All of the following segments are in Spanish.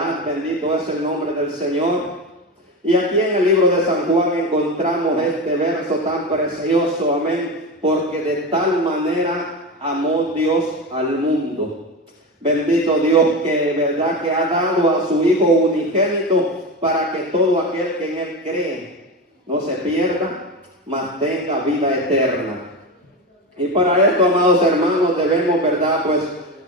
humanidad. Bendito es el nombre del Señor. Y aquí en el libro de San Juan encontramos este verso tan precioso, amén, porque de tal manera amó Dios al mundo. Bendito Dios, que verdad que ha dado a su Hijo unigénito para que todo aquel que en Él cree no se pierda, mas tenga vida eterna. Y para esto, amados hermanos, debemos, verdad, pues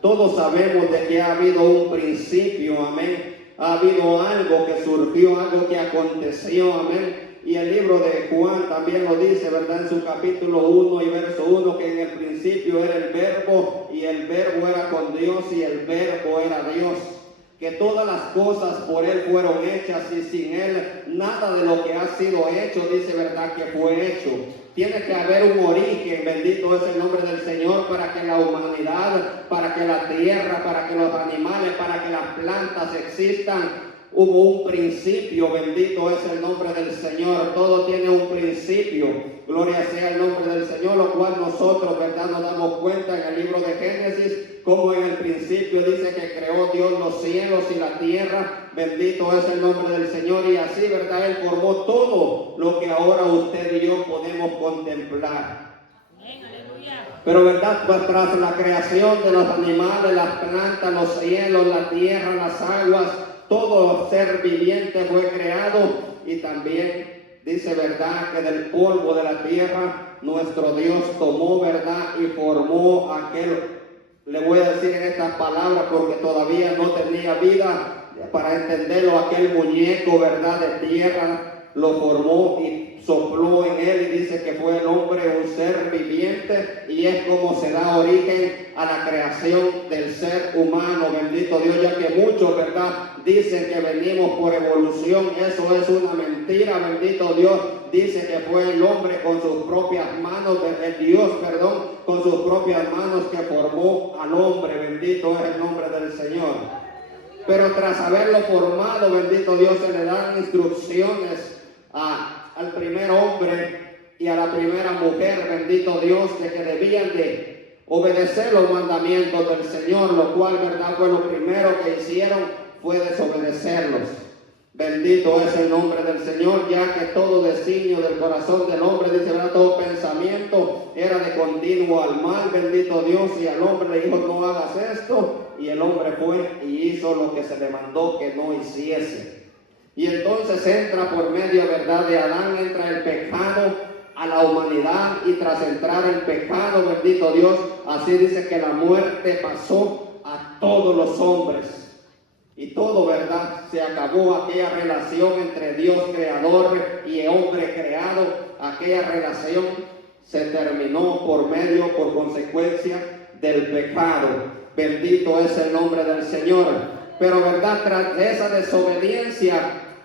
todos sabemos de que ha habido un principio, amén. Ha habido algo que surgió, algo que aconteció, amén. Y el libro de Juan también lo dice, ¿verdad? En su capítulo 1 y verso 1, que en el principio era el verbo, y el verbo era con Dios, y el verbo era Dios. Que todas las cosas por Él fueron hechas, y sin Él nada de lo que ha sido hecho, dice, ¿verdad?, que fue hecho. Tiene que haber un origen, bendito es el nombre del Señor, para que la humanidad, para que la tierra, para que los animales, para que las plantas existan. Hubo un principio, bendito es el nombre del Señor. Todo tiene un principio. Gloria sea el nombre del Señor, lo cual nosotros, verdad, nos damos cuenta en el libro de Génesis, como en el principio dice que creó Dios los cielos y la tierra. Bendito es el nombre del Señor. Y así, verdad, Él formó todo lo que ahora usted y yo podemos contemplar. Pero verdad, pues tras la creación de los animales, las plantas, los cielos, la tierra, las aguas, todo ser viviente fue creado. Y también dice, verdad, que del polvo de la tierra nuestro Dios tomó, verdad, y formó aquel, le voy a decir en estas palabras porque todavía no tenía vida para entenderlo, aquel muñeco, verdad, de tierra, lo formó y sopló en él, y dice que fue el hombre un ser viviente, y es como se da origen a la creación del ser humano. Bendito Dios, ya que muchos, verdad, dicen que venimos por evolución. Eso es una mentira. Bendito Dios, dice que fue el hombre con sus propias manos, Dios, perdón, con sus propias manos que formó al hombre. Bendito es el nombre del Señor. Pero tras haberlo formado, bendito Dios, se le dan instrucciones al primer hombre y a la primera mujer, bendito Dios, de que debían de obedecer los mandamientos del Señor, lo cual, verdad, fue lo primero que hicieron, fue desobedecerlos. Bendito es el nombre del Señor, ya que todo designio del corazón del hombre, dice, verdad, todo pensamiento era de continuo al mal. Bendito Dios, y al hombre le dijo, no hagas esto, y el hombre fue y hizo lo que se le mandó que no hiciese. Y entonces entra por medio, verdad, de Adán, entra el pecado a la humanidad, y tras entrar el pecado, bendito Dios, así dice que la muerte pasó a todos los hombres. Y todo, verdad, se acabó aquella relación entre Dios creador y hombre creado. Aquella relación se terminó por consecuencia del pecado. Bendito es el nombre del Señor. Pero, verdad, tras esa desobediencia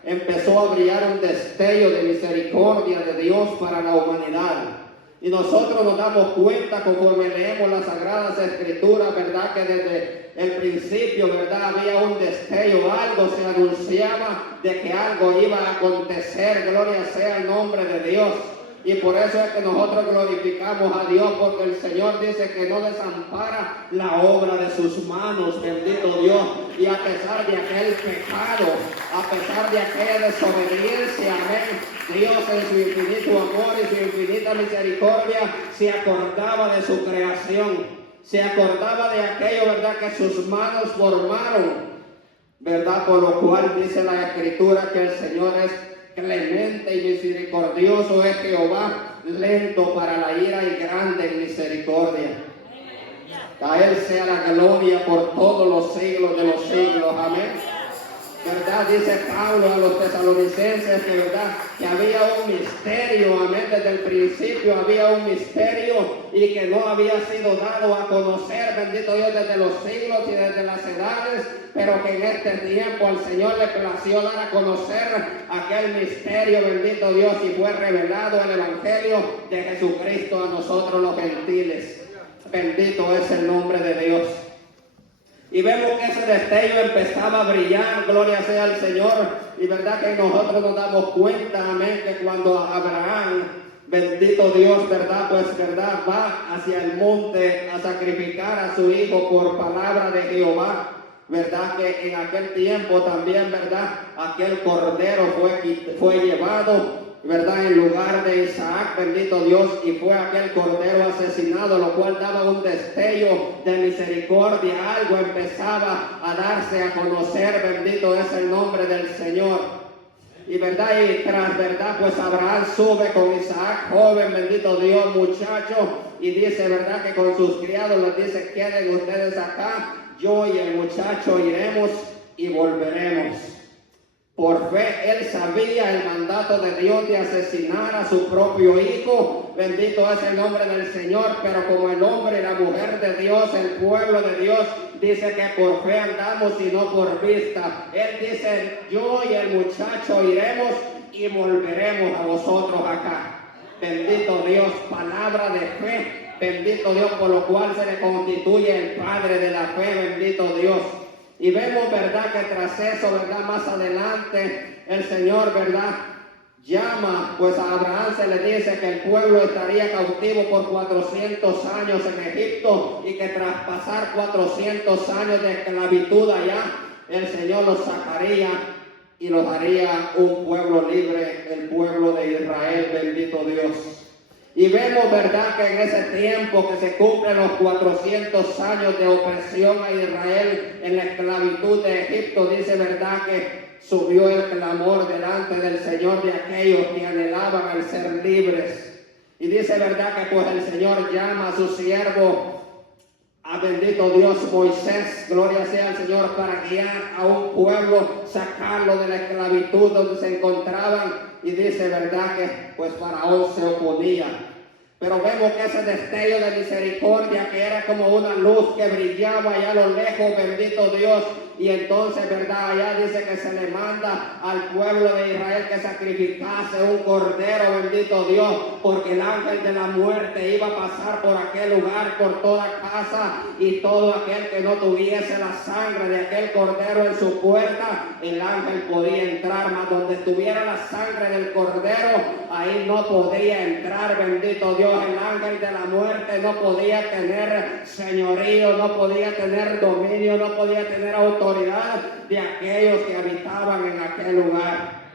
empezó a brillar un destello de misericordia de Dios para la humanidad. Y nosotros nos damos cuenta conforme leemos las Sagradas Escrituras, verdad, que desde el principio, verdad, había un destello, algo se anunciaba de que algo iba a acontecer. Gloria sea el nombre de Dios. Y por eso es que nosotros glorificamos a Dios, porque el Señor dice que no desampara la obra de sus manos. Bendito Dios. Y a pesar de aquel pecado, a pesar de aquella desobediencia, amén, Dios en su infinito amor y su infinita misericordia se acordaba de su creación. Se acordaba de aquello, verdad, que sus manos formaron, verdad, por lo cual dice la Escritura que el Señor es clemente y misericordioso, es Jehová, lento para la ira y grande en misericordia. A Él sea la gloria por todos los siglos de los siglos. Amén. ¿Verdad? Dice Pablo a los tesalonicenses que, verdad, que había un misterio, amén, desde el principio había un misterio y que no había sido dado a conocer, bendito Dios, desde los siglos y desde las edades, pero que en este tiempo al Señor le plació dar a conocer aquel misterio, bendito Dios, y fue revelado el Evangelio de Jesucristo a nosotros los gentiles. Bendito es el nombre de Dios. Y vemos que ese destello empezaba a brillar, gloria sea al Señor, y verdad que nosotros nos damos cuenta, amén, que cuando Abraham, bendito Dios, verdad, pues verdad, va hacia el monte a sacrificar a su hijo por palabra de Jehová, verdad que en aquel tiempo también, verdad, aquel cordero fue llevado, verdad, en lugar de Isaac, bendito Dios, y fue aquel cordero asesinado, lo cual daba un destello de misericordia. Algo empezaba a darse a conocer, bendito es el nombre del Señor. Y verdad, y tras verdad, pues Abraham sube con Isaac, joven, bendito Dios, muchacho, y dice, verdad, que con sus criados les dice, queden ustedes acá, yo y el muchacho iremos y volveremos. Por fe, él sabía el mandato de Dios de asesinar a su propio hijo. Bendito es el nombre del Señor. Pero como el hombre y la mujer de Dios, el pueblo de Dios, dice que por fe andamos y no por vista. Él dice, yo y el muchacho iremos y volveremos a vosotros acá. Bendito Dios, palabra de fe. Bendito Dios, por lo cual se le constituye el Padre de la fe. Bendito Dios. Y vemos, verdad, que tras eso, verdad, más adelante, el Señor, verdad, llama, pues a Abraham se le dice que el pueblo estaría cautivo por 400 años en Egipto y que tras pasar 400 años de esclavitud allá, el Señor los sacaría y los haría un pueblo libre, el pueblo de Israel, bendito Dios. Y vemos, verdad, que en ese tiempo que se cumplen los 400 años de opresión a Israel en la esclavitud de Egipto, dice, verdad, que subió el clamor delante del Señor de aquellos que anhelaban al ser libres. Y dice, verdad, que pues el Señor llama a su siervo, a bendito Dios Moisés, gloria sea al Señor, para guiar a un pueblo, sacarlo de la esclavitud donde se encontraban. Y dice, verdad, que pues Faraón se oponía. Pero vemos que ese destello de misericordia, que era como una luz que brillaba allá a lo lejos, bendito Dios. Y entonces, verdad, allá dice que se le manda al pueblo de Israel que sacrificase un cordero, bendito Dios, porque el ángel de la muerte iba a pasar por aquel lugar, por toda casa, y todo aquel que no tuviese la sangre de aquel cordero en su puerta, el ángel podía entrar, mas donde estuviera la sangre del cordero, ahí no podía entrar, bendito Dios. El ángel de la muerte no podía tener señorío, no podía tener dominio, no podía tener autoridad de aquellos que habitaban en aquel lugar.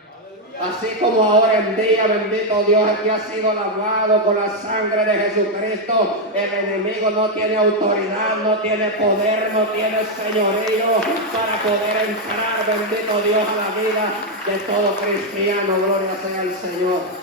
Así como ahora en día, bendito Dios, el que ha sido lavado con la sangre de Jesucristo, el enemigo no tiene autoridad, no tiene poder, no tiene señorío para poder entrar, bendito Dios, a la vida de todo cristiano. Gloria sea al Señor.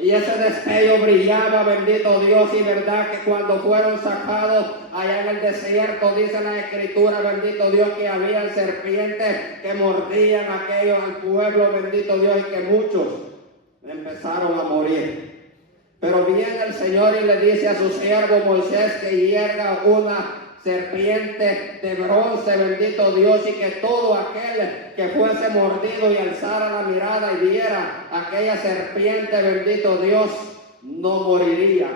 Y ese destello brillaba, bendito Dios, y verdad que cuando fueron sacados allá en el desierto, dice la Escritura, bendito Dios, que había serpientes que mordían aquellos al pueblo, bendito Dios, y que muchos empezaron a morir. Pero viene el Señor y le dice a su siervo Moisés que hierga una serpiente de bronce, bendito Dios, y que todo aquel que fuese mordido y alzara la mirada y viera aquella serpiente, bendito Dios, no moriría.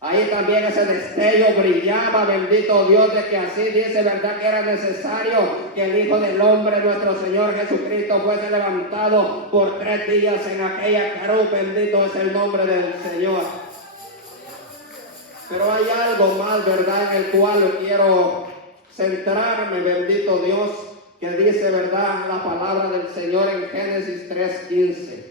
Ahí también ese destello brillaba, bendito Dios, de que así dice, verdad, que era necesario que el Hijo del Hombre, nuestro Señor Jesucristo, fuese levantado por 3 días en aquella cruz. Bendito es el nombre del Señor. Pero hay algo más, verdad, en el cual quiero centrarme, bendito Dios, que dice, verdad, la palabra del Señor en Génesis 3:15.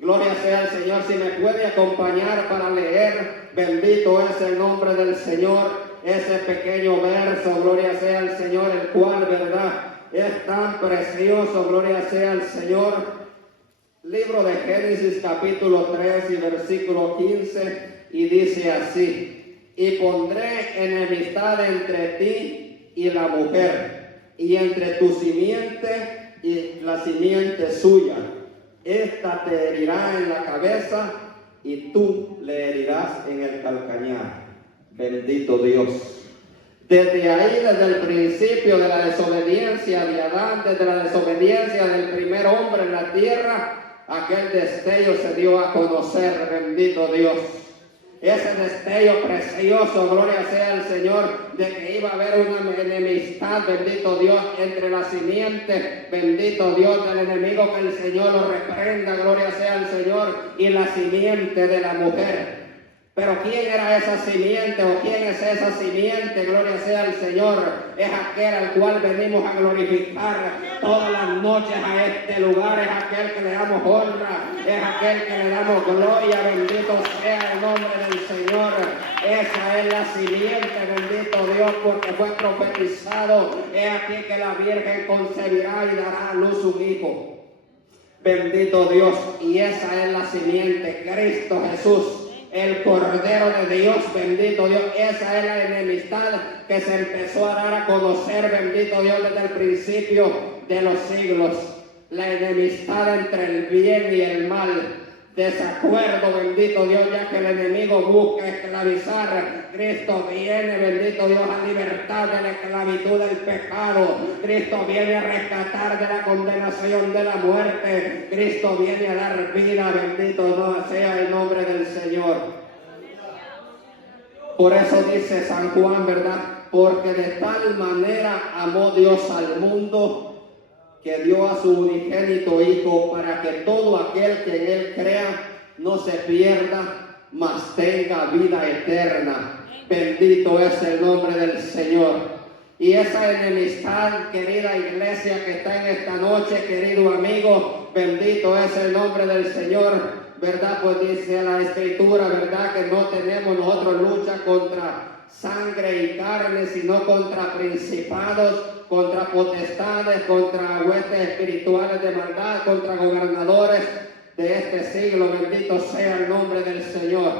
Gloria sea al Señor. Si me puede acompañar para leer, bendito es el nombre del Señor, ese pequeño verso, gloria sea al Señor, el cual, verdad, es tan precioso, gloria sea al Señor. Libro de Génesis capítulo 3 y versículo 15, y dice así: y pondré enemistad entre ti y la mujer, y entre tu simiente y la simiente suya. Esta te herirá en la cabeza y tú le herirás en el calcañar. Bendito Dios. Desde ahí, desde el principio de la desobediencia de Adán, desde la desobediencia del primer hombre en la tierra, aquel destello se dio a conocer, bendito Dios. Ese destello precioso, gloria sea al Señor, de que iba a haber una enemistad, bendito Dios, entre la simiente, bendito Dios, del enemigo, que el Señor lo reprenda, gloria sea al Señor, y la simiente de la mujer. Pero ¿quién era esa simiente o quién es esa simiente? Gloria sea al Señor. es aquel al cual venimos a glorificar todas las noches a este lugar, es aquel que le damos honra, es aquel que le damos gloria, bendito sea el nombre del Señor. Esa es la simiente, bendito Dios, porque fue profetizado, he aquí que la Virgen concebirá y dará a luz un hijo. Bendito Dios, y esa es la simiente, Cristo Jesús, el Cordero de Dios, bendito Dios. Esa es la enemistad que se empezó a dar a conocer, bendito Dios, desde el principio de los siglos. La enemistad entre el bien y el mal. Desacuerdo, bendito Dios, ya que el enemigo busca esclavizar. Cristo viene, bendito Dios, a libertar de la esclavitud del pecado. Cristo viene a rescatar de la condenación de la muerte. Cristo viene a dar vida, bendito sea el nombre del Señor. Por eso dice San Juan, ¿verdad? Porque de tal manera amó Dios al mundo que dio a su unigénito Hijo, para que todo aquel que en Él crea no se pierda, mas tenga vida eterna. Bendito es el nombre del Señor. Y esa enemistad, querida iglesia que está en esta noche, querido amigo, bendito es el nombre del Señor, ¿verdad? Pues dice la Escritura, ¿verdad? Que no tenemos nosotros lucha contra sangre y carne, sino contra principados, contra potestades, contra huestes espirituales de maldad, contra gobernadores de este siglo. Bendito sea el nombre del Señor.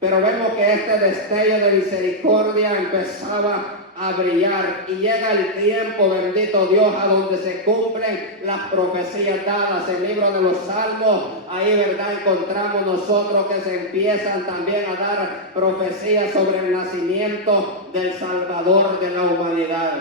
Pero vemos que este destello de misericordia empezaba a brillar, y llega el tiempo, bendito Dios, a donde se cumplen las profecías dadas. El libro de los Salmos, ahí, verdad, encontramos nosotros que se empiezan también a dar profecías sobre el nacimiento del Salvador de la humanidad.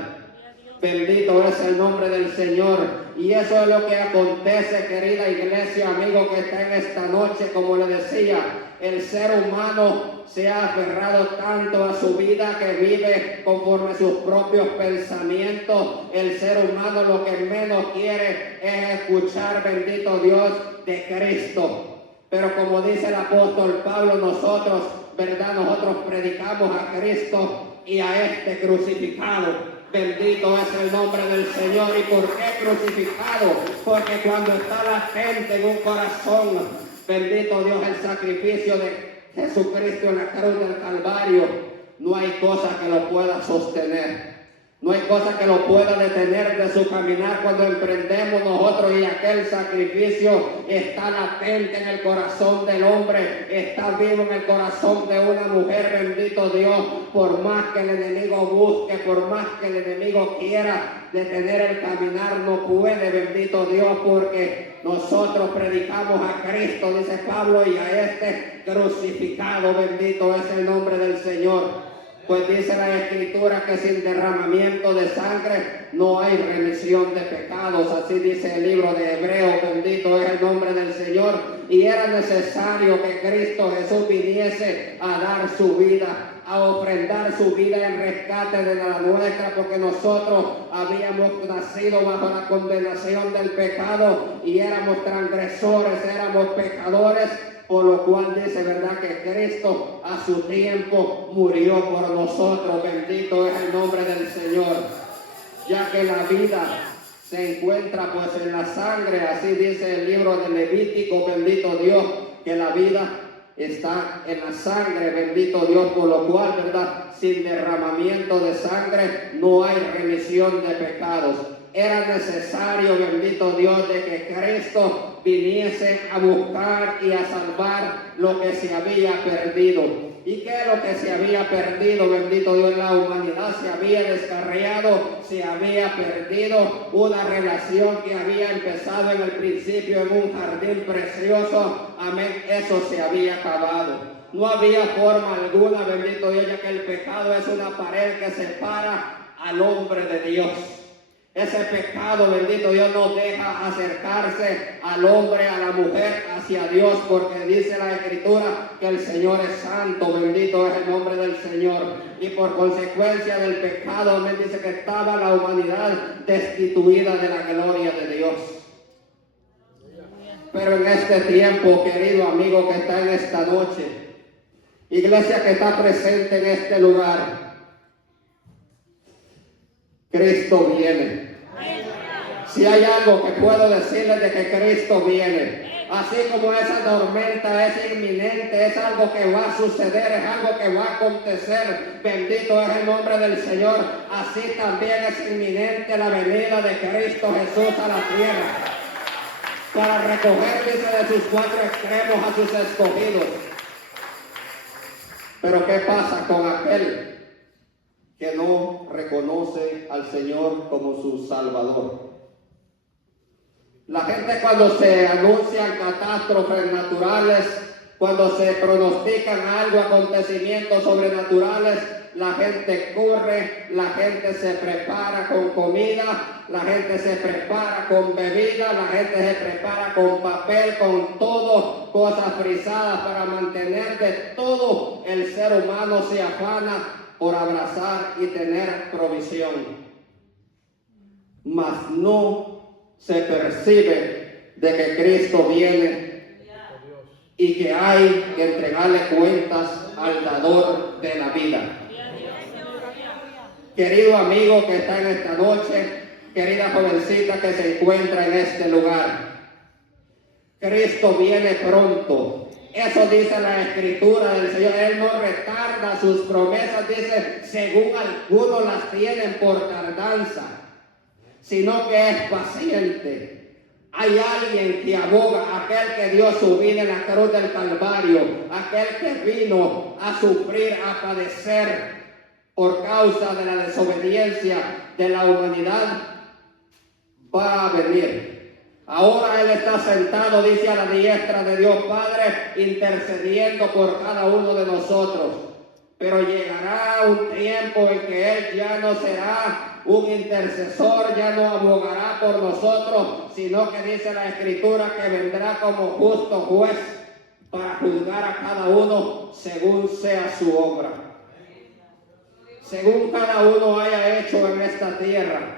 Bendito es el nombre del Señor. Y eso es lo que acontece, querida iglesia, amigo que está en esta noche. Como le decía, el ser humano se ha aferrado tanto a su vida que vive conforme a sus propios pensamientos. El ser humano lo que menos quiere es escuchar, bendito Dios, de Cristo. Pero como dice el apóstol Pablo, nosotros, ¿verdad? Nosotros predicamos a Cristo y a este crucificado. Bendito es el nombre del Señor. ¿Y por qué crucificado? Porque cuando está latente en un corazón, bendito Dios, el sacrificio de Jesucristo en la cruz del Calvario, no hay cosa que lo pueda sostener. No hay cosa que lo pueda detener de su caminar cuando emprendemos nosotros y aquel sacrificio está latente en el corazón del hombre, está vivo en el corazón de una mujer, bendito Dios. Por más que el enemigo busque, por más que el enemigo quiera detener el caminar, no puede, bendito Dios, porque nosotros predicamos a Cristo, dice Pablo, y a este crucificado. Bendito es el nombre del Señor. Pues dice la Escritura que sin derramamiento de sangre no hay remisión de pecados. Así dice el libro de Hebreos. Bendito es el nombre del Señor. Y era necesario que Cristo Jesús viniese a dar su vida, a ofrendar su vida en rescate de la nuestra, porque nosotros habíamos nacido bajo la condenación del pecado y éramos transgresores, éramos pecadores. Por lo cual dice, ¿verdad?, que Cristo a su tiempo murió por nosotros. Bendito es el nombre del Señor. Ya que la vida se encuentra pues en la sangre, así dice el libro de Levítico, bendito Dios, que la vida está en la sangre, bendito Dios, por lo cual, ¿verdad?, sin derramamiento de sangre no hay remisión de pecados. Era necesario, bendito Dios, de que Cristo viniese a buscar y a salvar lo que se había perdido. ¿Y qué es lo que se había perdido? Bendito Dios, la humanidad se había descarriado, se había perdido una relación que había empezado en el principio en un jardín precioso. Amén, eso se había acabado. No había forma alguna, bendito Dios, ya que el pecado es una pared que separa al hombre de Dios. Ese pecado, bendito Dios, no deja acercarse al hombre, a la mujer, hacia Dios, porque dice la Escritura que el Señor es santo, bendito es el nombre del Señor. Y por consecuencia del pecado, amén, dice que estaba la humanidad destituida de la gloria de Dios. Pero en este tiempo, querido amigo que está en esta noche, iglesia que está presente en este lugar, Cristo viene. Si hay algo que puedo decirles de que Cristo viene, así como esa tormenta es inminente, es algo que va a suceder, es algo que va a acontecer, bendito es el nombre del Señor, así también es inminente la venida de Cristo Jesús a la tierra, para recoger, dice, de sus cuatro extremos a sus escogidos. Pero ¿qué pasa con aquel que no reconoce al Señor como su Salvador? La gente, cuando se anuncian catástrofes naturales, cuando se pronostican algo, acontecimientos sobrenaturales, la gente corre, la gente se prepara con comida, la gente se prepara con bebida, la gente se prepara con papel, con todo, cosas frisadas para mantener de todo. El ser humano se afana por abrazar y tener provisión, mas no se percibe de que Cristo viene y que hay que entregarle cuentas al dador de la vida. Querido amigo que está en esta noche, querida jovencita que se encuentra en este lugar, Cristo viene pronto. Eso dice la Escritura del Señor. Él no retarda sus promesas, dice, según algunos las tienen por tardanza, sino que es paciente. Hay alguien que aboga, aquel que dio su vida en la cruz del Calvario, aquel que vino a sufrir, a padecer por causa de la desobediencia de la humanidad, va a venir. Ahora Él está sentado, dice, a la diestra de Dios Padre, intercediendo por cada uno de nosotros. Pero llegará un tiempo en que Él ya no será un intercesor, ya no abogará por nosotros, sino que dice la Escritura que vendrá como justo juez para juzgar a cada uno según sea su obra, según cada uno haya hecho en esta tierra.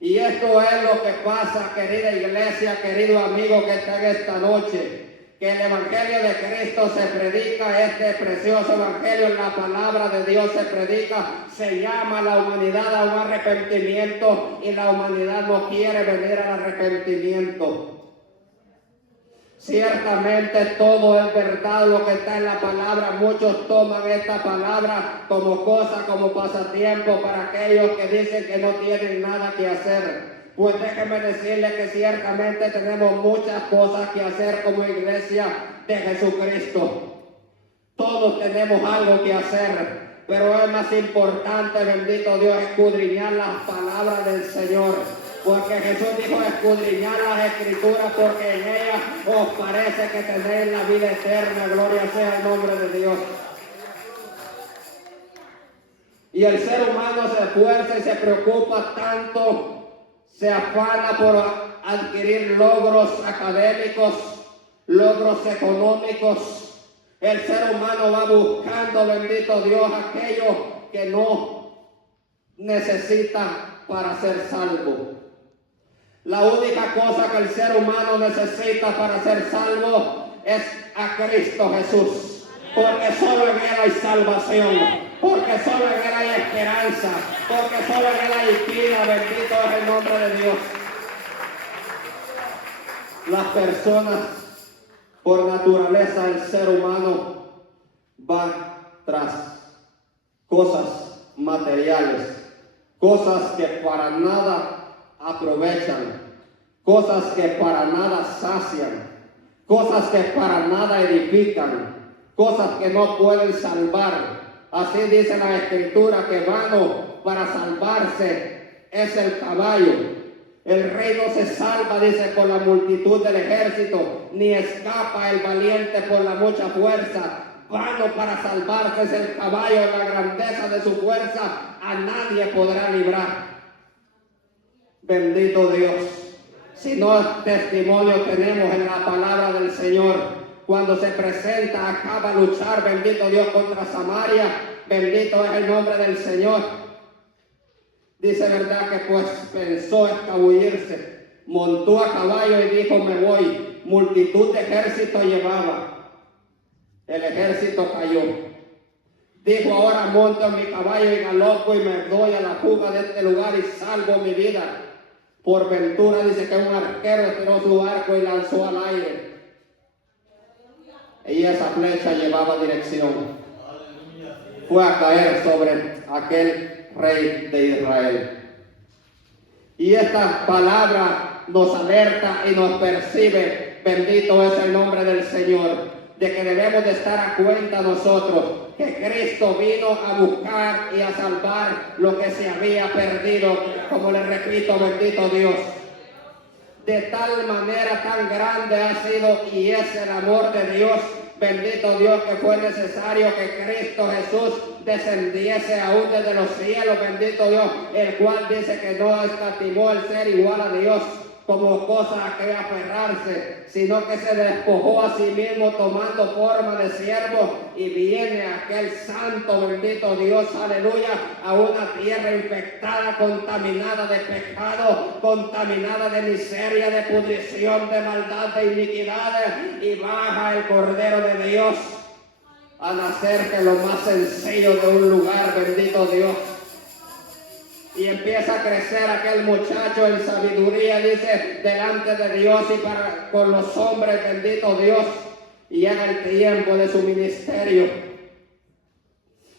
Y esto es lo que pasa, querida iglesia, querido amigo que está en esta noche, que el Evangelio de Cristo se predica, este precioso Evangelio, en la palabra de Dios se predica, se llama a la humanidad a un arrepentimiento y la humanidad no quiere venir al arrepentimiento. Ciertamente todo es verdad lo que está en la palabra. Muchos toman esta palabra como cosa, como pasatiempo para aquellos que dicen que no tienen nada que hacer. Pues déjenme decirles que ciertamente tenemos muchas cosas que hacer como iglesia de Jesucristo. Todos tenemos algo que hacer, pero es más importante, bendito Dios, escudriñar las palabras del Señor. Porque Jesús dijo, escudriñar las Escrituras, porque en ellas os parece que tenéis la vida eterna. Gloria sea el nombre de Dios. Y el ser humano se esfuerza y se preocupa tanto, se afana por adquirir logros académicos, logros económicos. El ser humano va buscando, bendito Dios, aquello que no necesita para ser salvo. La única cosa que el ser humano necesita para ser salvo es a Cristo Jesús. Porque solo en Él hay salvación. Porque solo en Él hay esperanza. Porque solo en Él hay vida. Bendito es el nombre de Dios. Las personas, por naturaleza, el ser humano va tras cosas materiales. Cosas que para nada aprovechan, cosas que para nada sacian, cosas que para nada edifican, cosas que no pueden salvar. Así dice la Escritura que vano para salvarse es el caballo. El rey no se salva, dice, por la multitud del ejército, ni escapa el valiente por la mucha fuerza. Vano para salvarse es el caballo, la grandeza de su fuerza a nadie podrá librar. Bendito Dios. Si no testimonio tenemos en la palabra del Señor, cuando se presenta, acaba a luchar, bendito Dios, contra Samaria, bendito es el nombre del Señor. Dice, verdad, que pues pensó escabullirse, montó a caballo y dijo, me voy. Multitud de ejército llevaba. El ejército cayó. Dijo, ahora monto en mi caballo y galopo y me doy a la fuga de este lugar y salvo mi vida. Por ventura dice que un arquero tiró su arco y lanzó al aire. Y esa flecha llevaba dirección. Fue a caer sobre aquel rey de Israel. Y esta palabra nos alerta y nos percibe, bendito es el nombre del Señor, de que debemos de estar a cuenta nosotros que Cristo vino a buscar y a salvar lo que se había perdido. Como le repito, bendito Dios. De tal manera tan grande ha sido y es el amor de Dios, bendito Dios, que fue necesario que Cristo Jesús descendiese aún desde los cielos, bendito Dios, el cual dice que no escatimó el ser igual a Dios como cosa a que aferrarse, sino que se despojó a sí mismo tomando forma de siervo, y viene aquel santo, bendito Dios, aleluya, a una tierra infectada, contaminada de pecado, contaminada de miseria, de pudrición, de maldad, de iniquidad, y baja el Cordero de Dios a nacer de lo más sencillo de un lugar, bendito Dios. Y empieza a crecer aquel muchacho en sabiduría, dice, delante de Dios y para con los hombres, bendito Dios. Y llega el tiempo de su ministerio.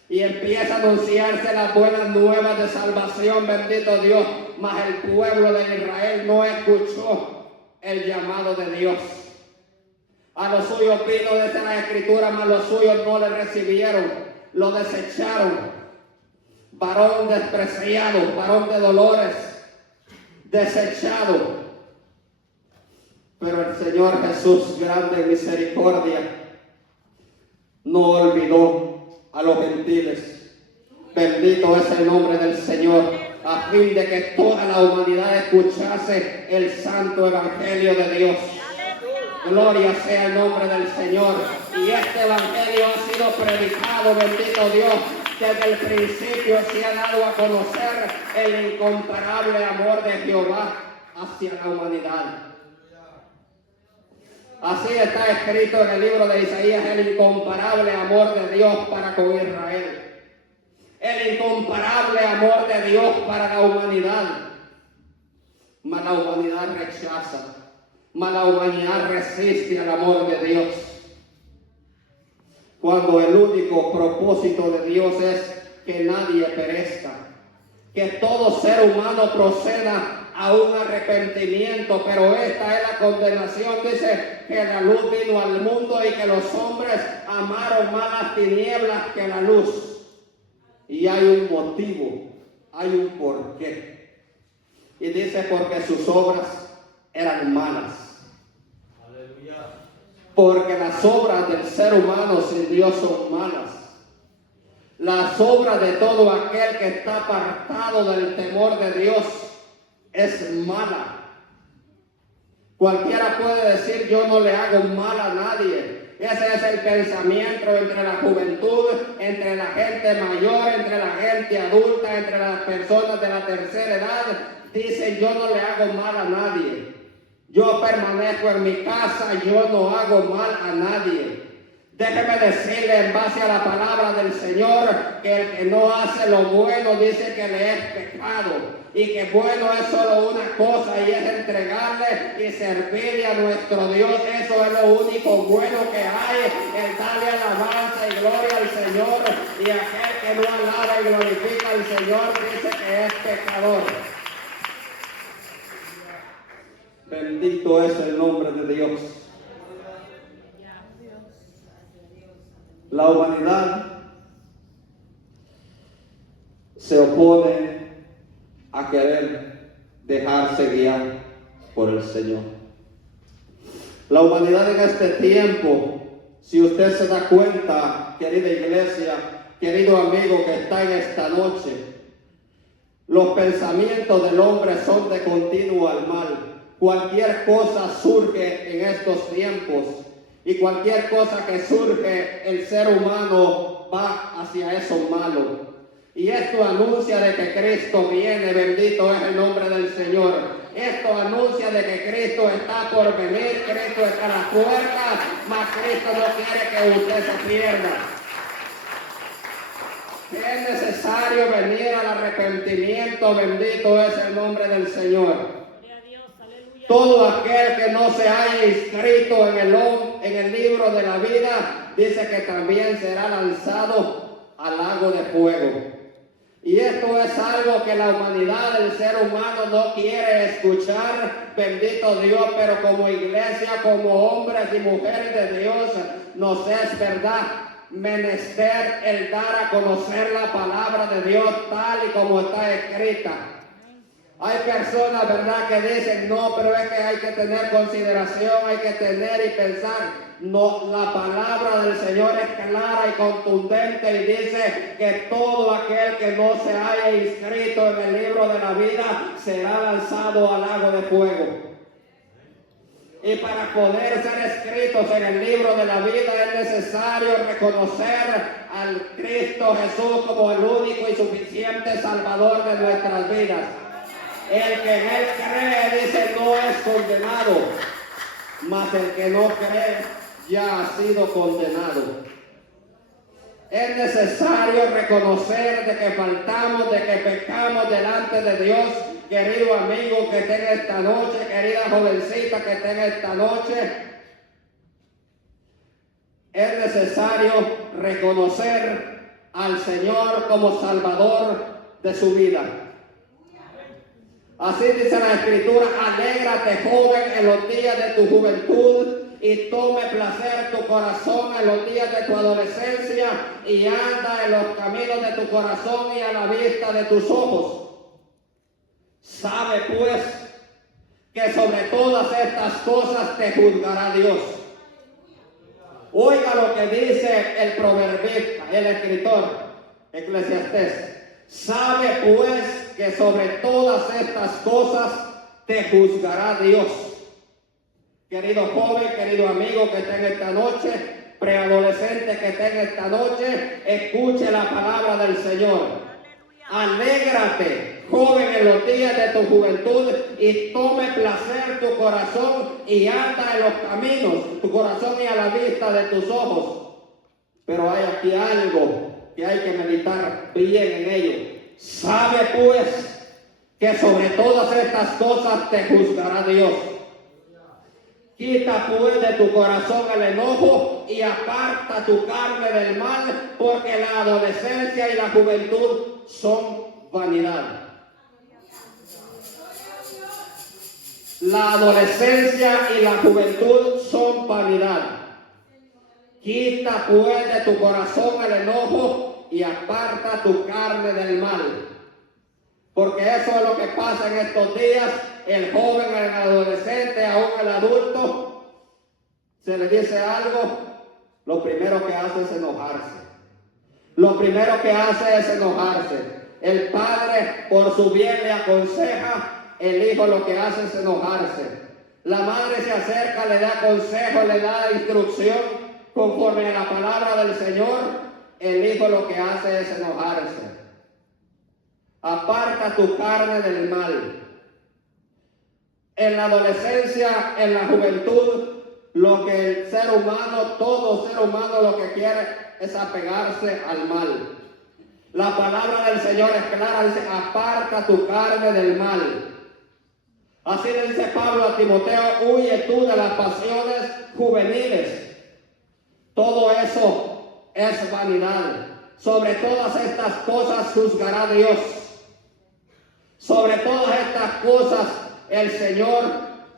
Y empieza a anunciarse las buenas nuevas de salvación, bendito Dios. Mas el pueblo de Israel no escuchó el llamado de Dios. A los suyos vino desde la Escritura, mas los suyos no le recibieron, lo desecharon. Varón despreciado, varón de dolores, desechado. Pero el Señor Jesús, grande en misericordia, no olvidó a los gentiles. Bendito es el nombre del Señor, a fin de que toda la humanidad escuchase el santo evangelio de Dios. Gloria sea el nombre del Señor. Y este evangelio ha sido predicado, bendito Dios. Desde el principio se ha dado a conocer el incomparable amor de Jehová hacia la humanidad. Así está escrito en el libro de Isaías, el incomparable amor de Dios para con Israel. El incomparable amor de Dios para la humanidad. Mas la humanidad rechaza, mas la humanidad resiste al amor de Dios. Cuando el único propósito de Dios es que nadie perezca, que todo ser humano proceda a un arrepentimiento, pero esta es la condenación, dice que la luz vino al mundo y que los hombres amaron más las tinieblas que la luz. Y hay un motivo, hay un porqué. Y dice porque sus obras eran malas. Porque las obras del ser humano sin Dios son malas. Las obras de todo aquel que está apartado del temor de Dios es mala. Cualquiera puede decir, yo no le hago mal a nadie. Ese es el pensamiento entre la juventud, entre la gente mayor, entre la gente adulta, entre las personas de la tercera edad. Dicen, yo no le hago mal a nadie. Yo permanezco en mi casa, yo no hago mal a nadie. Déjeme decirle en base a la palabra del Señor que el que no hace lo bueno dice que le es pecado. Y que bueno es solo una cosa y es entregarle y servirle a nuestro Dios. Eso es lo único bueno que hay, el darle alabanza y gloria al Señor. Y aquel que no alaba y glorifica al Señor dice que es pecador. Bendito es el nombre de Dios. La humanidad se opone a querer dejarse guiar por el Señor. La humanidad en este tiempo, si usted se da cuenta, querida iglesia, querido amigo que está en esta noche, los pensamientos del hombre son de continuo al mal. Cualquier cosa surge en estos tiempos y cualquier cosa que surge, el ser humano va hacia eso malo. Y esto anuncia de que Cristo viene, bendito es el nombre del Señor. Esto anuncia de que Cristo está por venir, Cristo está a la puerta, mas Cristo no quiere que usted se pierda. Es necesario venir al arrepentimiento, bendito es el nombre del Señor. Todo aquel que no se haya inscrito en el libro de la vida, dice que también será lanzado al lago de fuego. Y esto es algo que la humanidad, el ser humano no quiere escuchar, bendito Dios, pero como iglesia, como hombres y mujeres de Dios, nos es verdad menester el dar a conocer la palabra de Dios tal y como está escrita. Hay personas, ¿verdad?, que dicen, no, pero es que hay que tener consideración, hay que tener y pensar. No, la palabra del Señor es clara y contundente y dice que todo aquel que no se haya inscrito en el libro de la vida será lanzado al lago de fuego. Y para poder ser escritos en el libro de la vida es necesario reconocer al Cristo Jesús como el único y suficiente Salvador de nuestras vidas. El que en Él cree, dice, no es condenado, mas el que no cree ya ha sido condenado. Es necesario reconocer de que faltamos, de que pecamos delante de Dios. Querido amigo que tenga esta noche, querida jovencita que tenga esta noche, es necesario reconocer al Señor como Salvador de su vida. Así dice la Escritura, alégrate joven en los días de tu juventud y tome placer tu corazón en los días de tu adolescencia y anda en los caminos de tu corazón y a la vista de tus ojos. Sabe pues que sobre todas estas cosas te juzgará Dios. Oiga lo que dice el proverbista, el escritor, Eclesiastés. Sabe pues que sobre todas estas cosas te juzgará Dios. Querido joven, querido amigo que tenga esta noche, preadolescente que tenga esta noche, escuche la palabra del Señor. Alégrate, joven, en los días de tu juventud y tome placer tu corazón y anda en los caminos, tu corazón y a la vista de tus ojos. Pero hay aquí algo que hay que meditar bien en ello. Sabe pues que sobre todas estas cosas te juzgará Dios. Quita pues de tu corazón el enojo y aparta tu carne del mal, porque la adolescencia y la juventud son vanidad. La adolescencia y la juventud son vanidad. Quita pues de tu corazón el enojo y aparta tu carne del mal. Porque eso es lo que pasa en estos días. El joven, el adolescente, aún el adulto, se le dice algo, lo primero que hace es enojarse. Lo primero que hace es enojarse. El padre por su bien le aconseja, el hijo lo que hace es enojarse. La madre se acerca, le da consejo, le da instrucción conforme a la palabra del Señor. El hijo lo que hace es enojarse. Aparta tu carne del mal. En la adolescencia, en la juventud, lo que el ser humano, todo ser humano lo que quiere es apegarse al mal. La palabra del Señor es clara, dice, aparta tu carne del mal. Así le dice Pablo a Timoteo, huye tú de las pasiones juveniles. Todo eso es vanidad. Sobre todas estas cosas juzgará Dios. Sobre todas estas cosas el Señor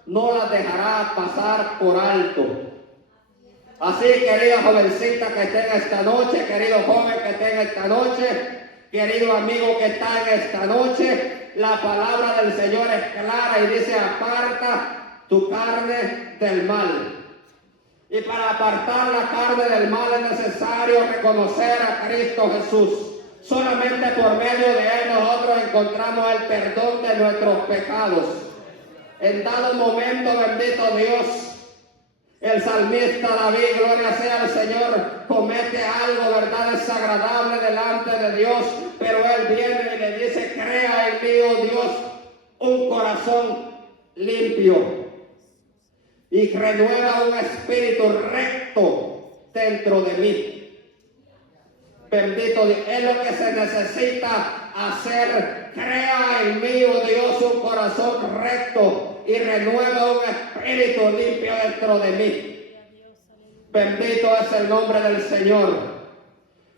no las dejará pasar por alto. Así, querida jovencita que tenga esta noche, querido joven que tenga esta noche, querido amigo que está en esta noche, la palabra del Señor es clara y dice, aparta tu carne del mal. Y para apartar la carne del mal es necesario reconocer a Cristo Jesús. Solamente por medio de Él nosotros encontramos el perdón de nuestros pecados. En dado momento, bendito Dios, el salmista David, gloria sea al Señor, comete algo, verdad, desagradable delante de Dios, pero él viene y le dice, crea en mí, oh Dios, un corazón limpio y renueva un espíritu recto dentro de mí. Bendito Dios, es lo que se necesita hacer. Crea en mí, oh Dios, un corazón recto y renueva un espíritu limpio dentro de mí. Bendito es el nombre del Señor.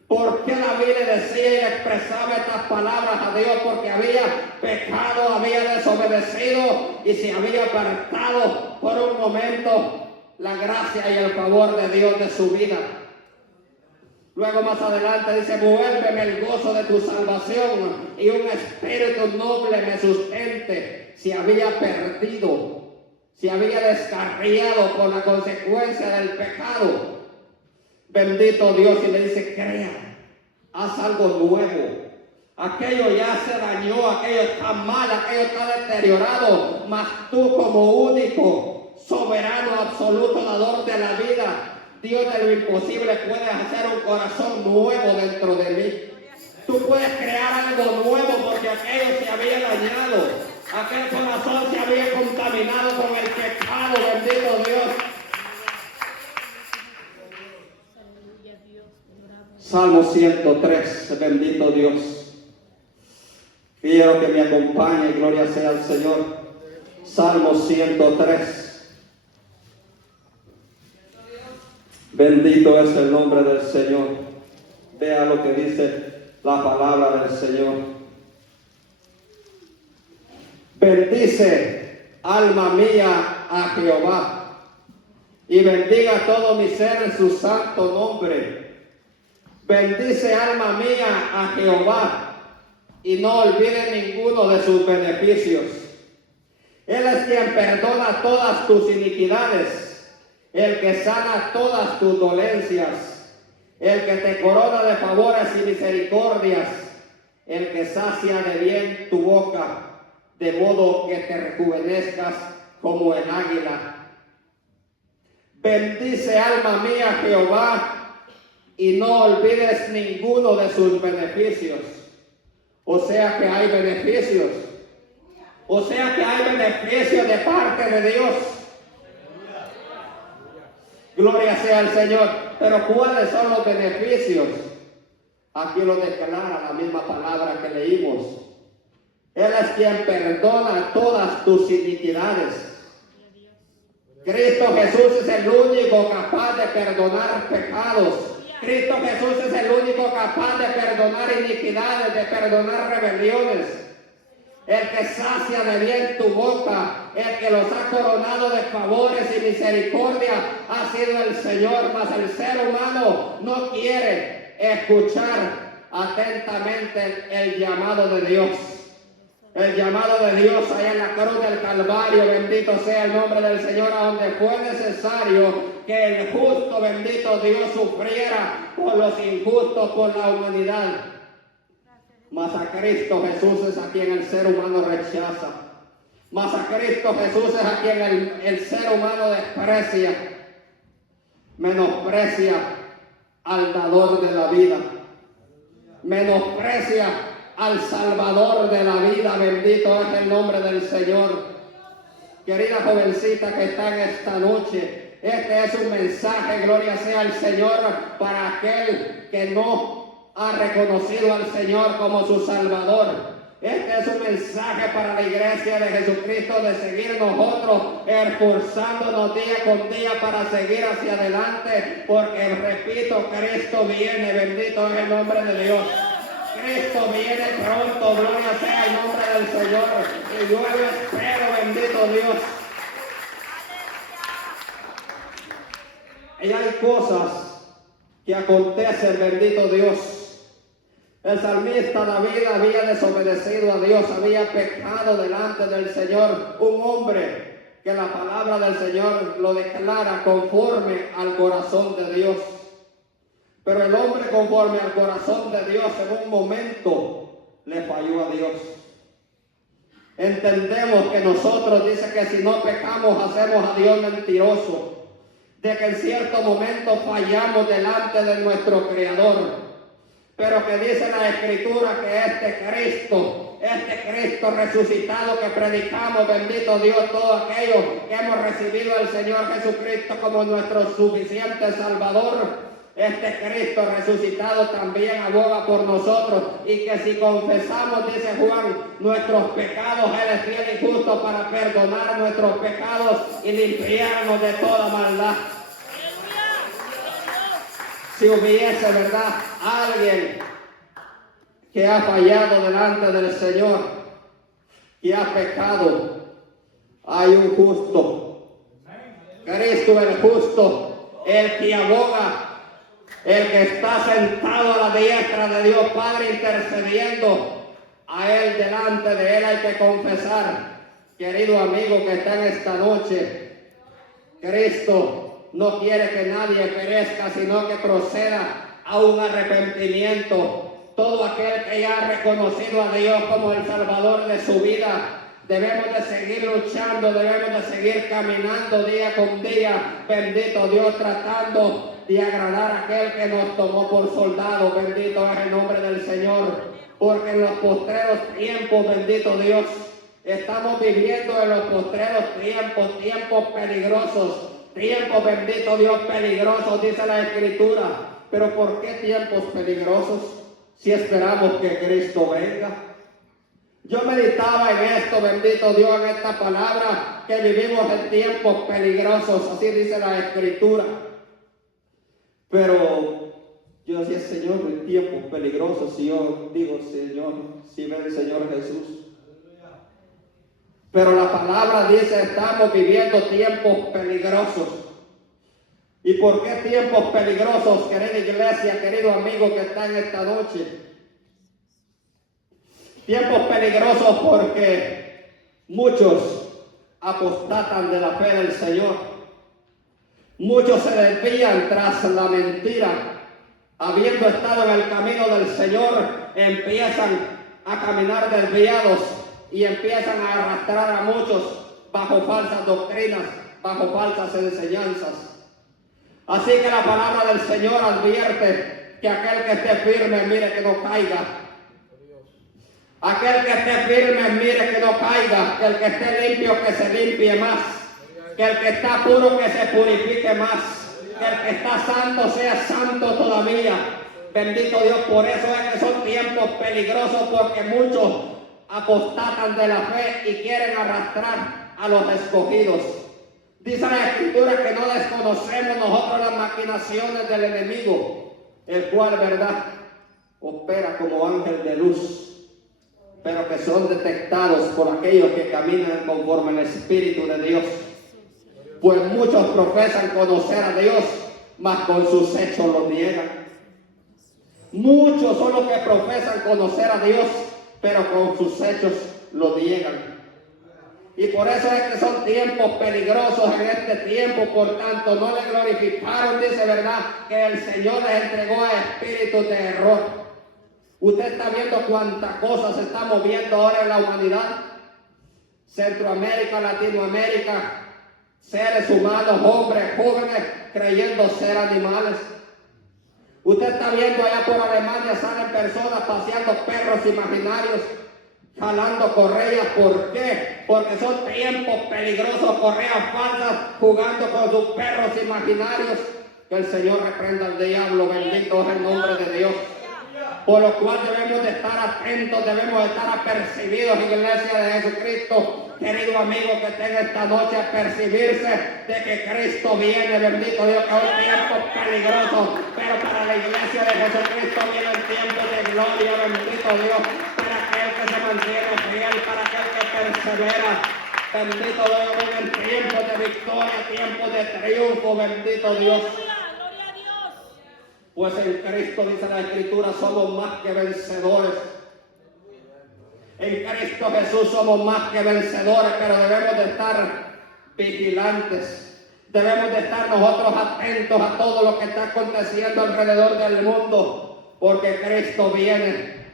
¿Por qué David le decía y le expresaba estas palabras a Dios? Porque había pecado, había desobedecido y se había apartado por un momento la gracia y el favor de Dios de su vida. Luego más adelante dice, vuélveme el gozo de tu salvación y un espíritu noble me sustente. Se había perdido, se había descarriado por la consecuencia del pecado. Bendito Dios, y le dice, crea, haz algo nuevo. Aquello ya se dañó, aquello está mal, aquello está deteriorado, mas tú como único, soberano, absoluto, dador de la vida, Dios de lo imposible, puedes hacer un corazón nuevo dentro de mí. Tú puedes crear algo nuevo porque aquello se había dañado, aquel corazón se había contaminado con el pecado, bendito Dios. Salmo 103, bendito Dios. Quiero que me acompañe, gloria sea al Señor. Salmo 103. Bendito es el nombre del Señor. Vea lo que dice la palabra del Señor. Bendice, alma mía, a Jehová, y bendiga todo mi ser en su santo nombre. Bendice, alma mía, a Jehová, y no olvide ninguno de sus beneficios. Él es quien perdona todas tus iniquidades, el que sana todas tus dolencias, el que te corona de favores y misericordias, el que sacia de bien tu boca, de modo que te rejuvenezcas como el águila. Bendice, alma mía, Jehová, y no olvides ninguno de sus beneficios. O sea que hay beneficios. O sea que hay beneficios de parte de Dios. Gloria sea al Señor. Pero ¿cuáles son los beneficios? Aquí lo declara la misma palabra que leímos. Él es quien perdona todas tus iniquidades. Cristo Jesús es el único capaz de perdonar pecados. Cristo Jesús es el único capaz de perdonar iniquidades, de perdonar rebeliones. El que sacia de bien tu boca, el que los ha coronado de favores y misericordia, ha sido el Señor. Mas el ser humano no quiere escuchar atentamente el llamado de Dios. El llamado de Dios allá en la cruz del Calvario, bendito sea el nombre del Señor, a donde fue necesario que el justo, bendito Dios, sufriera por los injustos, por la humanidad. Mas a Cristo Jesús es a quien el ser humano rechaza. Mas a Cristo Jesús es a quien el ser humano desprecia, menosprecia al dador de la vida, menosprecia al Salvador de la vida. Bendito es el nombre del Señor. Querida jovencita que está en esta noche, este es un mensaje, gloria sea al Señor, para aquel que no ha reconocido al Señor como su Salvador. Este es un mensaje para la iglesia de Jesucristo, de seguir nosotros esforzándonos día con día para seguir hacia adelante, porque repito, Cristo viene, bendito es el nombre de Dios. Cristo viene pronto, gloria sea el nombre del Señor, y yo lo espero, bendito Dios. Y hay cosas que acontecen, bendito Dios. El salmista David había desobedecido a Dios, había pecado delante del Señor. Un hombre que la palabra del Señor lo declara conforme al corazón de Dios. Pero el hombre conforme al corazón de Dios en un momento le falló a Dios. Entendemos que nosotros, dice que si no pecamos hacemos a Dios mentiroso. De que en cierto momento fallamos delante de nuestro Creador. Pero que dice la Escritura que este Cristo resucitado que predicamos, bendito Dios, todo aquello que hemos recibido al Señor Jesucristo como nuestro suficiente Salvador, Este Cristo resucitado también aboga por nosotros, y que si confesamos, dice Juan, nuestros pecados, Él es fiel y justo para perdonar nuestros pecados y limpiarnos de toda maldad. Si hubiese, ¿verdad?, alguien que ha fallado delante del Señor, que ha pecado, hay un justo, Cristo el justo, el que aboga, el que está sentado a la diestra de Dios Padre intercediendo. A Él, delante de Él hay que confesar, querido amigo que está en esta noche, Cristo no quiere que nadie perezca, sino que proceda a un arrepentimiento. Todo aquel que ya ha reconocido a Dios como el Salvador de su vida, debemos de seguir luchando, debemos de seguir caminando día con día, bendito Dios, tratando de agradar a aquel que nos tomó por soldado. Bendito es el nombre del Señor, porque en los postreros tiempos, bendito Dios, estamos viviendo en los postreros tiempos, tiempos peligrosos, tiempos, bendito Dios, peligrosos, dice la Escritura. Pero ¿por qué tiempos peligrosos? Si esperamos que Cristo venga. Yo meditaba en esto, bendito Dios, en esta palabra, que vivimos en tiempos peligrosos, así dice la Escritura. Pero yo decía, Señor, en tiempos peligrosos, si yo digo, Señor, si ven el Señor Jesús. Pero la palabra dice, estamos viviendo tiempos peligrosos. ¿Y por qué tiempos peligrosos, querida iglesia, querido amigo que está en esta noche? Tiempos peligrosos porque muchos apostatan de la fe del Señor. Muchos se desvían tras la mentira. Habiendo estado en el camino del Señor, empiezan a caminar desviados y empiezan a arrastrar a muchos bajo falsas doctrinas, bajo falsas enseñanzas. Así que la palabra del Señor advierte que aquel que esté firme, mire que no caiga. Aquel que esté firme, mire que no caiga. Que el que esté limpio, que se limpie más. Que el que está puro, que se purifique más. Que el que está santo, sea santo todavía. Bendito Dios, por eso es que son tiempos peligrosos, porque muchos apostatan de la fe y quieren arrastrar a los escogidos. Dice la Escritura que no desconocemos nosotros las maquinaciones del enemigo, el cual, verdad, opera como ángel de luz, pero que son detectados por aquellos que caminan conforme al Espíritu de Dios. Pues muchos profesan conocer a Dios, mas con sus hechos lo niegan. Muchos son los que profesan conocer a Dios, pero con sus hechos lo niegan. Y por eso es que son tiempos peligrosos en este tiempo. Por tanto, no le glorificaron, dice, verdad, que el Señor les entregó a espíritus de error. Usted está viendo cuántas cosas se están moviendo ahora en la humanidad. Centroamérica, Latinoamérica, seres humanos, hombres, jóvenes, creyendo ser animales. Usted está viendo allá por Alemania, salen personas paseando perros imaginarios, jalando correas. ¿Por qué? Porque son tiempos peligrosos, correas falsas, jugando con sus perros imaginarios. Que el Señor reprenda al diablo, bendito es el nombre de Dios. Por lo cual debemos de estar atentos, debemos de estar apercibidos, iglesia de Jesucristo. Querido amigo que tenga esta noche a percibirse de que Cristo viene, bendito Dios, que es un tiempo peligroso, pero para la iglesia de Jesucristo viene el tiempo de gloria, bendito Dios, para aquel que se mantiene fiel, para aquel que persevera. Bendito Dios, viene el tiempo de victoria, tiempo de triunfo, bendito Dios. Pues en Cristo, dice la Escritura, somos más que vencedores. En Cristo Jesús somos más que vencedores, pero debemos de estar vigilantes. Debemos de estar nosotros atentos a todo lo que está aconteciendo alrededor del mundo, porque Cristo viene.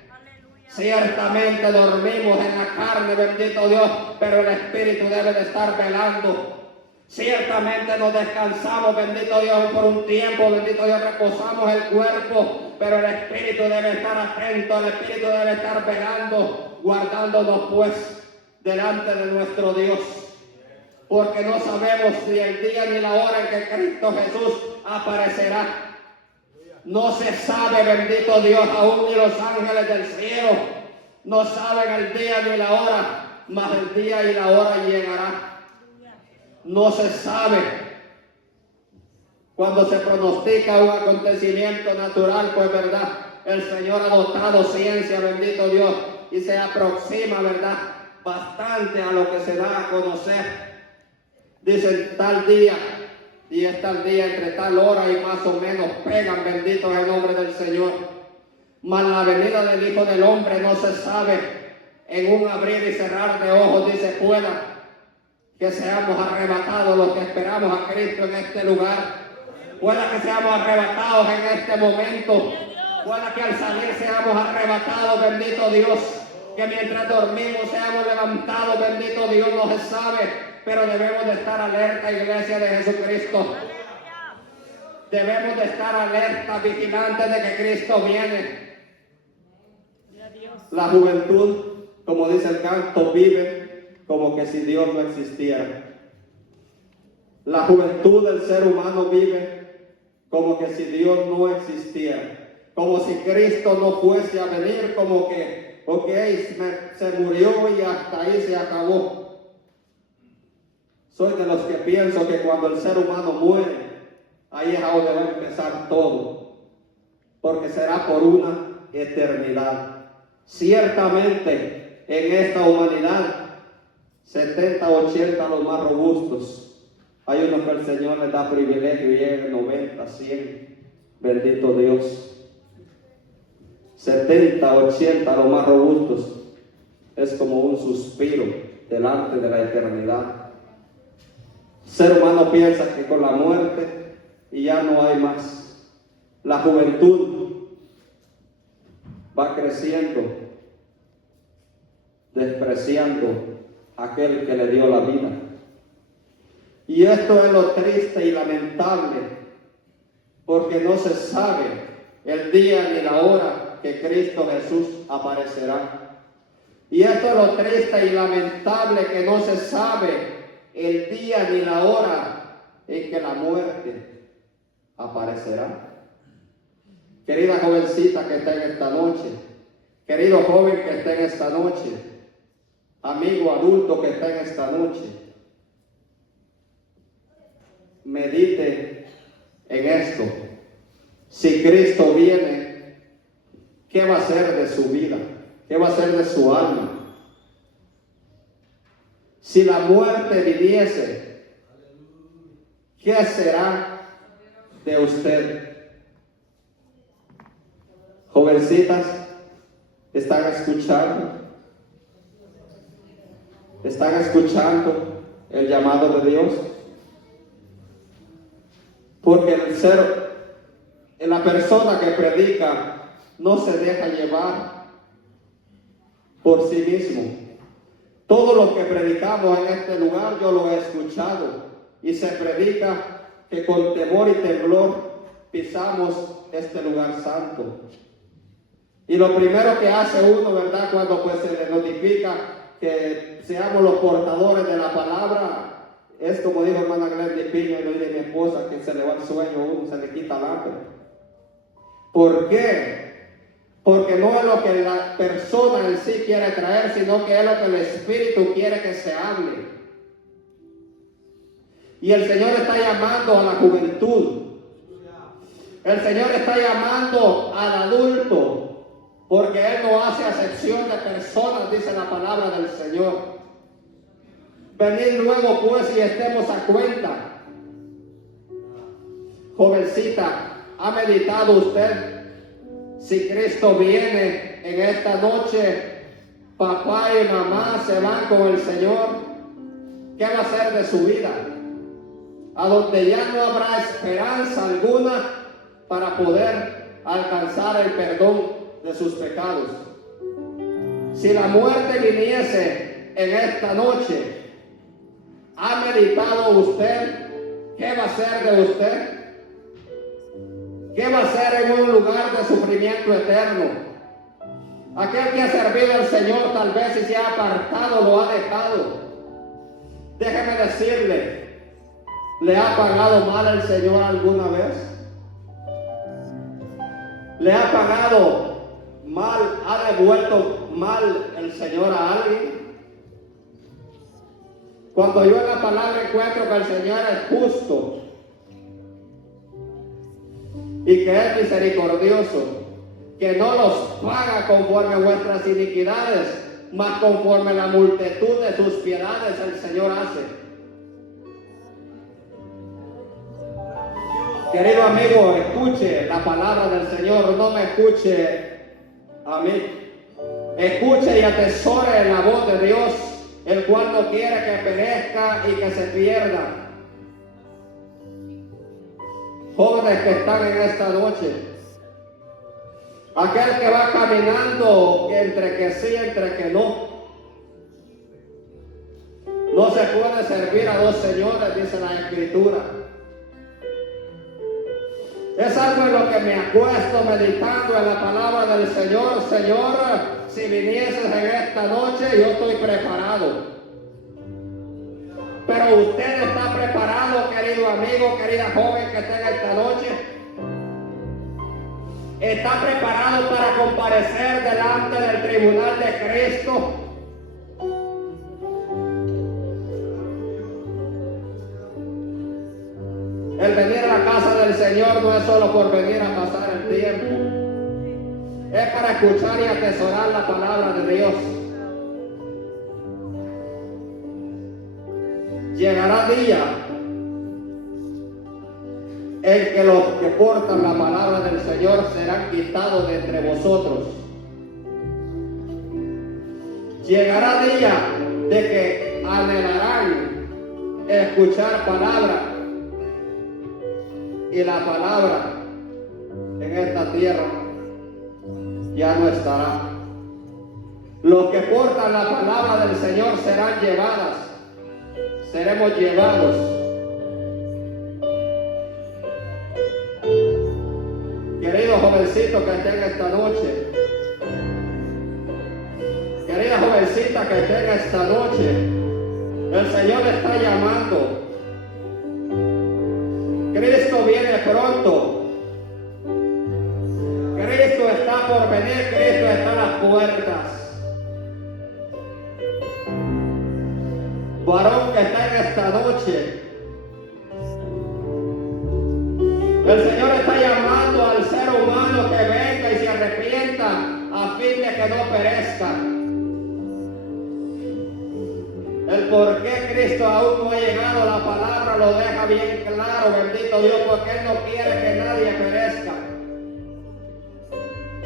Ciertamente dormimos en la carne, bendito Dios, pero el Espíritu debe de estar velando. Ciertamente nos descansamos, bendito Dios, por un tiempo, bendito Dios, reposamos el cuerpo, pero el Espíritu debe estar atento, el Espíritu debe estar velando, guardándonos pues delante de nuestro Dios, porque no sabemos ni el día ni la hora en que Cristo Jesús aparecerá. No se sabe, bendito Dios, aún ni los ángeles del cielo no saben el día ni la hora, mas el día y la hora llegará. No se sabe. Cuando se pronostica un acontecimiento natural, pues verdad, el Señor ha dotado ciencia, bendito Dios, y se aproxima, verdad, bastante a lo que se da a conocer. Dicen tal día, y es tal día entre tal hora y más o menos pegan, bendito es el nombre del Señor. Mas la venida del Hijo del Hombre no se sabe. En un abrir y cerrar de ojos, dice, pueda que seamos arrebatados los que esperamos a Cristo en este lugar. Pueda que seamos arrebatados en este momento. Pueda que al salir seamos arrebatados, bendito Dios. Que mientras dormimos seamos levantados, bendito Dios, no se sabe. Pero debemos de estar alerta, iglesia de Jesucristo. Debemos de estar alerta, vigilantes de que Cristo viene. La juventud, como dice el canto, vive como que si Dios no existiera. La juventud del ser humano vive como que si Dios no existiera. Como si Cristo no fuese a venir, como que, se murió y hasta ahí se acabó. Soy de los que pienso que cuando el ser humano muere, ahí es a donde va a empezar todo. Porque será por una eternidad. Ciertamente en esta humanidad 70, 80 los más robustos. Hay unos que el Señor les da privilegio y llegan 90, 100. Bendito Dios. 70, 80 los más robustos. Es como un suspiro delante de la eternidad. El ser humano piensa que con la muerte y ya no hay más. La juventud va creciendo, despreciando a aquel que le dio la vida. Y esto es lo triste y lamentable, porque no se sabe el día ni la hora que Cristo Jesús aparecerá. Y esto es lo triste y lamentable, que no se sabe el día ni la hora en que la muerte aparecerá. Querida jovencita que está en esta noche, querido joven que está en esta noche, amigo adulto que está en esta noche, medite en esto. Si Cristo viene, ¿qué va a hacer de su vida? ¿Qué va a hacer de su alma? Si la muerte viniese, ¿qué será de usted? Jovencitas, ¿están escuchando? ¿Están escuchando el llamado de Dios? Porque la persona que predica no se deja llevar por sí mismo. Todo lo que predicamos en este lugar yo lo he escuchado, y se predica que con temor y temblor pisamos este lugar santo. Y lo primero que hace uno, ¿verdad?, cuando pues se le notifica que seamos los portadores de la palabra, es como dijo hermana Glendy Piña, y lo dice mi esposa, que se le va el sueño a uno, se le quita el hambre. ¿Por qué? Porque no es lo que la persona en sí quiere traer, sino que es lo que el Espíritu quiere que se hable. Y el Señor está llamando a la juventud. El Señor está llamando al adulto, porque Él no hace acepción de personas, dice la palabra del Señor. Venid luego pues y estemos a cuenta. Jovencita, ¿ha meditado usted si Cristo viene en esta noche? Papá y mamá se van con el Señor. ¿Qué va a hacer de su vida? A donde ya no habrá esperanza alguna para poder alcanzar el perdón de sus pecados. Si la muerte viniese en esta noche, ¿ha meditado usted qué va a ser de usted? ¿Qué va a ser en un lugar de sufrimiento eterno? Aquel que ha servido al Señor tal vez y se ha apartado, lo ha dejado. Déjeme decirle, ¿le ha pagado mal el Señor alguna vez? ¿Le ha pagado mal, ha devuelto mal el Señor a alguien? Cuando yo en la palabra encuentro que el Señor es justo y que es misericordioso, que no los paga conforme a vuestras iniquidades, mas conforme a la multitud de sus piedades el Señor hace. Querido amigo, escuche la palabra del Señor, no me escuche a mí. Escuche y atesore la voz de Dios, el cual no quiere que perezca y que se pierda. Jóvenes que están en esta noche, aquel que va caminando entre que sí, entre que no. No se puede servir a dos señores, dice la Escritura. Es algo en lo que me acuesto meditando en la palabra del Señor. Señor, si vinieses en esta noche, yo estoy preparado. Pero usted está preparado, querido amigo, querida joven que está en esta noche. Está preparado para comparecer delante del tribunal de Cristo. El venir a la casa del Señor no es solo por venir a pasar el tiempo. Es para escuchar y atesorar la palabra de Dios. Llegará día en que los que portan la palabra del Señor serán quitados de entre vosotros. Llegará día de que anhelarán escuchar palabra, y la palabra en esta tierra ya no estará. Los que portan la palabra del Señor serán llevadas, seremos llevados. Querido jovencito que esté en esta noche, querida jovencita que esté en esta noche, el Señor le está llamando. Cristo viene pronto. Cristo está por venir, Cristo está a las puertas. Varón que está en esta noche, el Señor está llamando al ser humano que venga y se arrepienta a fin de que no perezca. El por qué Cristo aún no ha llegado, la palabra lo deja bien claro, bendito Dios, porque Él no quiere que nadie perezca.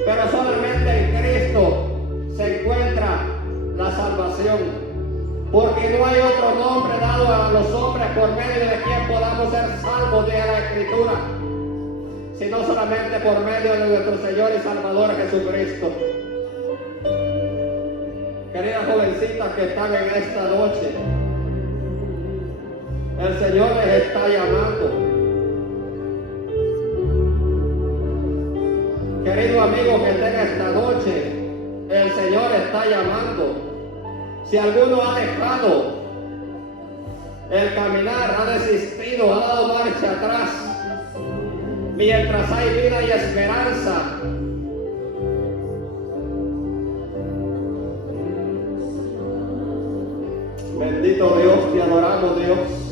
Pero solamente en Cristo se encuentra la salvación, porque no hay otro nombre dado a los hombres por medio de quien podamos ser salvos, de la Escritura, sino solamente por medio de nuestro Señor y Salvador Jesucristo. Queridas jovencitas que están en esta noche, el Señor les está llamando. Querido amigo que está en esta noche, el Señor está llamando. Si alguno ha dejado el caminar, ha desistido, ha dado marcha atrás, mientras hay vida y esperanza, bendito Dios, te adoramos, Dios.